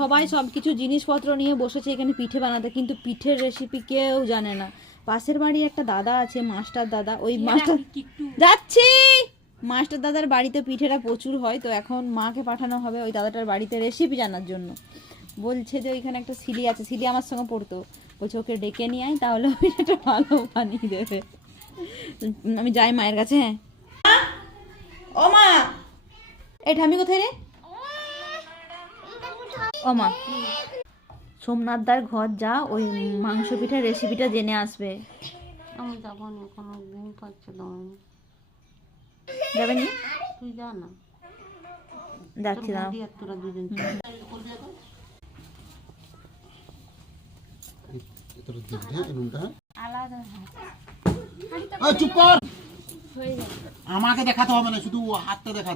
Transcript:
সবাই সব কিছু জিনিসপত্র নিয়ে বসেছে এখানে পিঠে বানাতে, কিন্তু পিঠের রেসিপি কেউ জানে না। পাশের বাড়ি একটা দাদা আছে, মাস্টার দাদা, ওই মাস্টার যাচ্ছি, মাস্টার দাদার বাড়িতে পিঠেটা প্রচুর হয়, তো এখন মাকে পাঠানো হবে ওই দাদাটার বাড়িতে রেসিপি জানার জন্য। বলছে যে ওইখানে একটা সিলি আছে, সিলি আমার সঙ্গে পড়তো, বলছে ওকে ডেকে নিয়ে আয়, তাহলে পিঠেটা ভালো বানিয়ে দেবে। আমি যাই মায়ের কাছে। হ্যাঁ ও মা, এই ঠামি কোথায় রে? ও মা, সোমনাথদার ঘর যা, ওই মাংস পিঠার রেসিপিটা জেনে আসবে। আমি যাবো না, কোনো ঘুম পাচ্ছে তো। যাবেন না? তুই যা না, যাচ্ছি না। তোরা দুজন আলাদা চুপ কর, আমাকে দেখাতে হবে না, শুধু হাতটা দেখা।